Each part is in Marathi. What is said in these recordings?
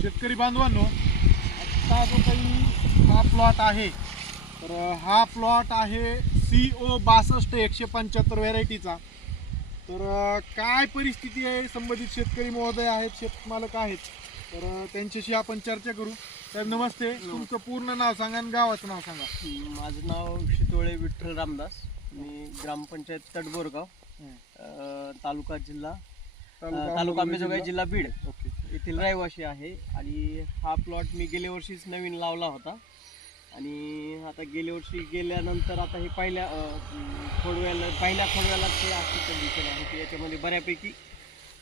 शेतकरी बांधवांनो आत्ता जो काही हा प्लॉट आहे तर हा प्लॉट आहे सी ओ बासष्ट एकशे पंच्याहत्तर व्हेरायटीचा तर काय परिस्थिती आहे? संबंधित शेतकरी महोदय आहेत शेतमालक आहेत तर त्यांच्याशी आपण चर्चा करू. तर नमस्ते. तुमचं पूर्ण नाव सांगा आणि गावाचं नाव सांगा. माझं नाव शितोळे विठ्ठल रामदास. मी ग्रामपंचायत तटबोरगाव तालुका जिल्हा तालुका अंबेजोगाई जिल्हा. बीड. ओके. येथील रहिवासी आहे आणि हा प्लॉट मी गेल्या वर्षीच नवीन लावला होता. आणि आता गेल्या वर्षी गेल्यानंतर आता हे पहिल्या खोडव्याला पहिल्या खोडव्याला ते अशी कंडिशन आहे की याच्यामध्ये बऱ्यापैकी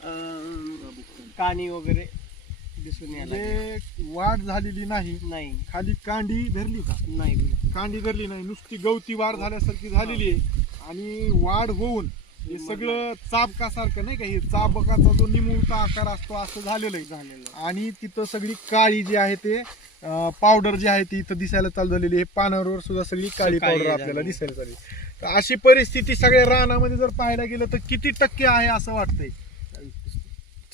अ, कानी वगैरे दिसून यायला. म्हणजे वाढ झालेली नाही. नाही. खाली कांडी धरली का? नाही. कांडी धरली नाही. नुसती गवती वाढ झाल्यासारखी झालेली आहे. आणि वाढ होऊन हे सगळं चाबकासारखं नाही का? हे चाबकाचा जो निमुळता आकार असतो असं झालेलं आहे. झालेलं आणि तिथं सगळी काळी जी आहे ते पावडर जी आहे ती इथं दिसायला चालू झालेली आहे. पानावर सुद्धा सगळी काळी काळी पावडर झाली. आपल्याला दिसायला चालली तर अशी परिस्थिती सगळ्या रानामध्ये जर पाहायला गेलं तर किती टक्के आहे असं वाटतंय?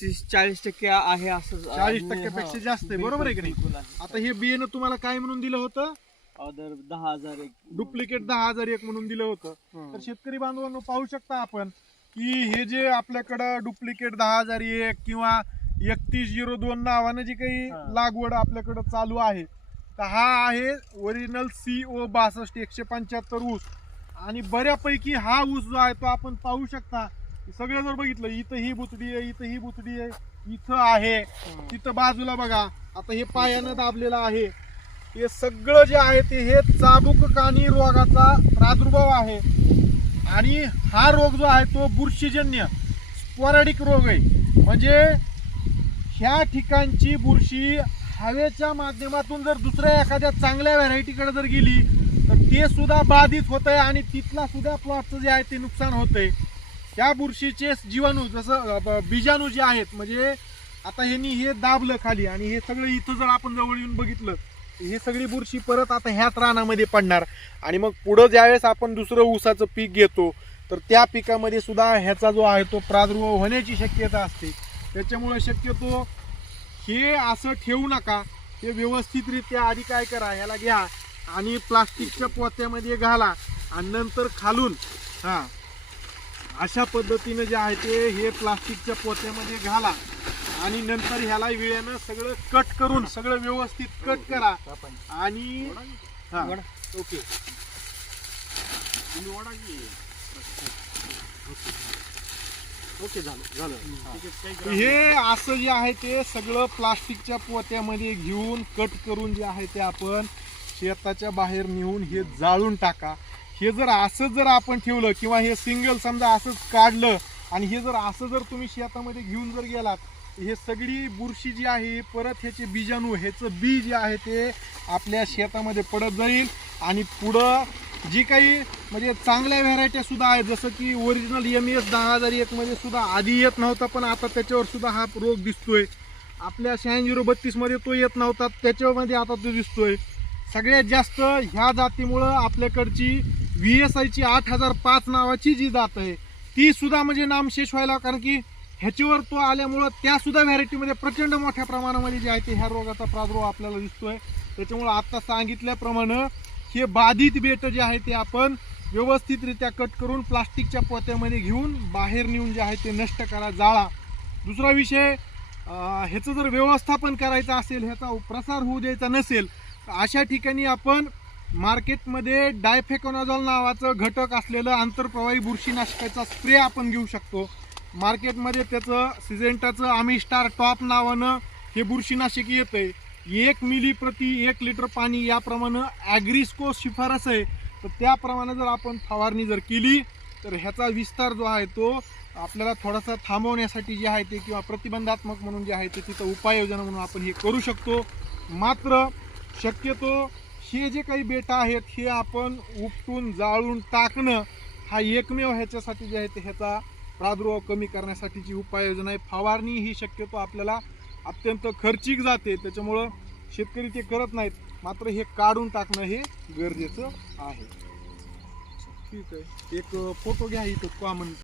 तीस चाळीस टक्के आहे असं 40 टक्क्यापेक्षा जास्त आहे, बरोबर आहे की नाही? आता हे बियाणं तुम्हाला काय म्हणून दिलं होतं? अदर दहा हजार एक डुप्लिकेट दहा हजार एक म्हणून दिलं होतं हं. तर शेतकरी बांधवांनो पाहू शकता आपण की हे जे आपल्याकडं डुप्लिकेट दहा हजार एक किंवा एकतीस झिरो दोन नावानं जी काही हा. लागवड आपल्याकडं चालू आहे तर हा आहे ओरिजिनल सी ओ बासष्ट एकशे पंच्याहत्तर ऊस आणि बऱ्यापैकी हा ऊस जो आहे तो आपण पाहू शकता सगळं जर बघितलं इथं ही बुचडी आहे इथं ही बुचडी आहे इथं आहे. तिथं बाजूला बघा आता हे पायानं दाबलेलं आहे हे सगळं जे आहे ते हे चाबूक कानी रोगाचा प्रादुर्भाव आहे. आणि हा रोग जो आहे तो बुरशीजन्य स्पॉराडिक रोग आहे. म्हणजे ह्या ठिकाणची बुरशी हवेच्या माध्यमातून जर दुसऱ्या एखाद्या चांगल्या व्हरायटीकडे जर गेली तर ते सुद्धा बाधित होत आहे आणि तिथला सुद्धा प्लॉटचं जे आहे ते नुकसान होतंय. त्या बुरशीचे जीवाणू जसं बीजाणू जे आहेत म्हणजे आता ह्यांनी हे दाबलं खाली आणि हे सगळं इथं जर आपण जवळ येऊन बघितलं हे सगळी बुरशी परत आता ह्याच रानामध्ये पडणार. आणि मग पुढं ज्यावेळेस आपण दुसरं ऊसाचं पीक घेतो तर त्या पिकामध्ये सुद्धा ह्याचा जो आहे तो प्रादुर्भाव होण्याची शक्यता असते. त्याच्यामुळे शक्यतो हे असं ठेवू नका. हे व्यवस्थितरित्या आधी काय करा ह्याला घ्या आणि प्लास्टिकच्या पोत्यामध्ये घाला आणि नंतर खालून हां अशा पद्धतीनं जे आहे ते हे प्लास्टिकच्या पोत्यामध्ये घाला. आणि नंतर ह्याला विळ्यानं सगळं कट करून सगळं व्यवस्थित कट करा. आणि हा. ओके. ओके. झालं झालं. हे. असं जे आहे ते सगळं प्लास्टिकच्या पोत्यामध्ये घेऊन कट करून जे आहे ते आपण शेताच्या बाहेर नेऊन हे जाळून टाका. हे जर असं जर आपण ठेवलं किंवा हे सिंगल समजा असंच काढलं आणि हे जर असं जर तुम्ही शेतामध्ये घेऊन जर गेलात हे सगळी बुरशी जी आहे परत ह्याचे बीजाणू ह्याचं बी जे आहे ते आपल्या शेतामध्ये पडत जाईल. आणि पुढं जी काही म्हणजे चांगल्या व्हरायट्या सुद्धा आहेत जसं की ओरिजिनल एम एस दहा हजार एकमध्ये सुद्धा आधी येत नव्हता पण आता त्याच्यावर सुद्धा हा रोग दिसतोय. आपल्या शहाऐं झिरो बत्तीसमध्ये तो येत नव्हता त्याच्यामध्ये आता तो दिसतोय. सगळ्यात जास्त ह्या जातीमुळं आपल्याकडची व्ही एस आयची आठ हजार पाच नावाची जी जात आहे ती सुद्धा म्हणजे नामशेष व्हायला कारण की ह्याच्यावर तो आल्यामुळं त्यासुद्धा व्हॅरायटीमध्ये प्रचंड मोठ्या प्रमाणामध्ये जे आहे ते ह्या रोगाचा प्रादुर्भाव आपल्याला दिसतोय. त्याच्यामुळं आत्ता सांगितल्याप्रमाणे हे बाधित बेट जे आहे ते आपण व्यवस्थितरित्या कट करून प्लास्टिकच्या पोत्यामध्ये घेऊन बाहेर नेऊन जे आहे ते नष्ट करा जाळा. दुसरा विषय ह्याचं जर व्यवस्थापन करायचं असेल ह्याचा प्रसार होऊ द्यायचा नसेल तर अशा ठिकाणी आपण मार्केटमध्ये डायफेकोनाझॉल नावाचं घटक असलेलं आंतरप्रवाही बुरशीनाशकाचा स्प्रे आपण घेऊ शकतो. मार्केटमध्ये त्याचं सिजेंटाचं आम्ही स्टार टॉप नावानं हे बुरशीनाशक येतं आहे एक मिली प्रति एक लिटर पाणी याप्रमाणे ॲग्रिस्को शिफारस आहे. तर त्याप्रमाणे जर आपण फवारणी जर केली तर ह्याचा विस्तार जो आहे तो आपल्याला थोडासा थांबवण्यासाठी जे आहे ते किंवा प्रतिबंधात्मक म्हणून जे आहे ते तिथं उपाययोजना म्हणून आपण हे करू शकतो. मात्र शक्यतो हे जे काही बेटा आहेत हे आपण उपटून जाळून टाकणं हा एकमेव ह्याच्यासाठी जे आहे ते ह्याचा प्रादुर्भाव कमी करण्यासाठीची उपाययोजना आहे. फवारणी ही शक्यतो आपल्याला अत्यंत खर्चिक जाते. त्याच्यामुळं शेतकरी ते करत नाहीत. मात्र हे काढून टाकणं हे गरजेचं आहे. ठीक आहे. एक फोटो घ्या इथं कॉमन